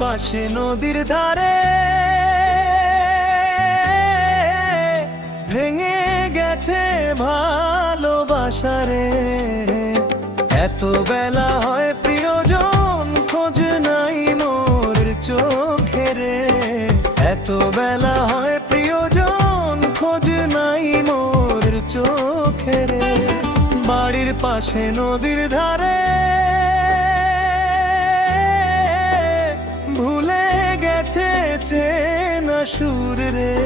পাশে নদীর ধারে ভেঙে গেছে ভালোবাসারে। এত বেলা হয় প্রিয়জন, খোঁজ নাই মোর চোখে রে। এত বেলা হয় প্রিয়জন, খোঁজ নাই মোর চোখে রে। বাড়ির পাশে নদীর ধারে ভুলে গেছে চেনা সুর রে।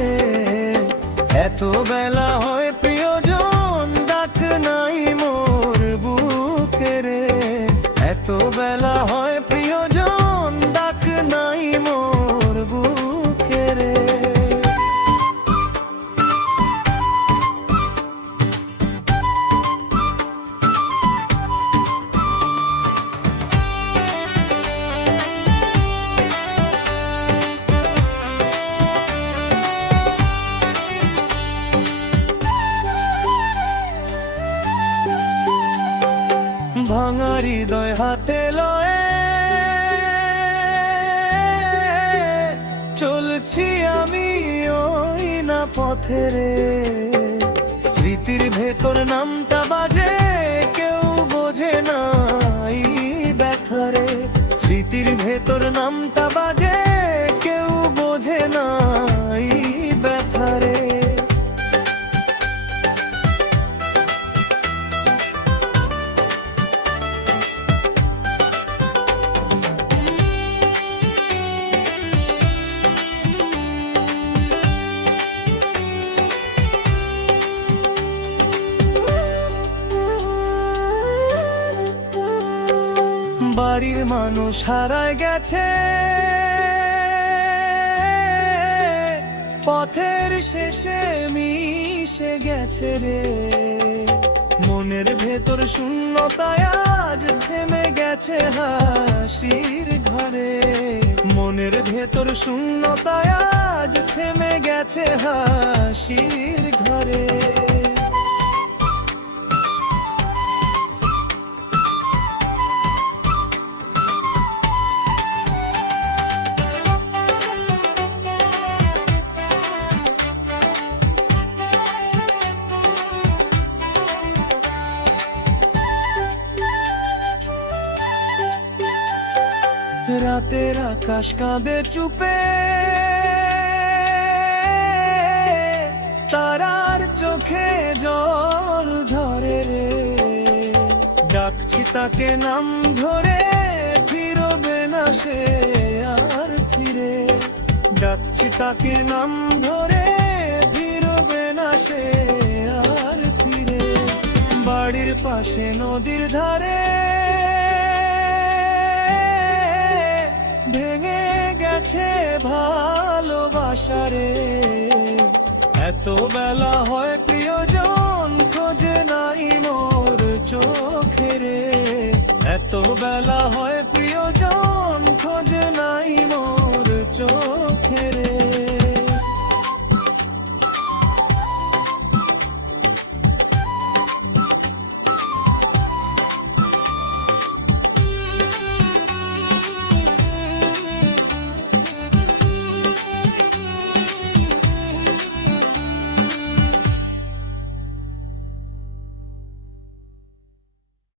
এত বেলা হয় প্রিয়জন, ডাক নাই মোর বুকে রে। এত বেলা হয় প্রিয়জন, ডাক নাই মোর বুকে রে। ভাঙা হৃদয় হাতে লয়ে চলছি আমি ওই না পথে রে। স্মৃতির ভেতর নামটা বাজে, কেউ বোঝে না এই ব্যথা রে। স্মৃতির ভেতর নামটা বাজে, কেউ বোঝে না এই ব্যথা রে। বাড়ির মানুষ হারায় গেছে পথের শেষে মিশে গেছে রে। মনের ভেতর শূন্যতায় আজ থেমে গেছে হাসির ঘরে। মনের ভেতর শূন্যতায় আজ থেমে গেছে হাসির ঘরে। রাতের আকাশ কাঁদে চুপে, তারার চোখে জল ঝরে রে। ডাকছি তাকে নাম ধরে, ফিরবে না সে আর ফিরে। ডাকছি তাকে নাম ধরে, ফিরবে না সে আর ফিরে। বাড়ির পাশে নদীর ধারে ভেঙে গেছে ভালোবাসারে। এত বেলা হয় প্রিয়জন, খোঁজ নাই মোর চোখে রে। এত বেলা হয়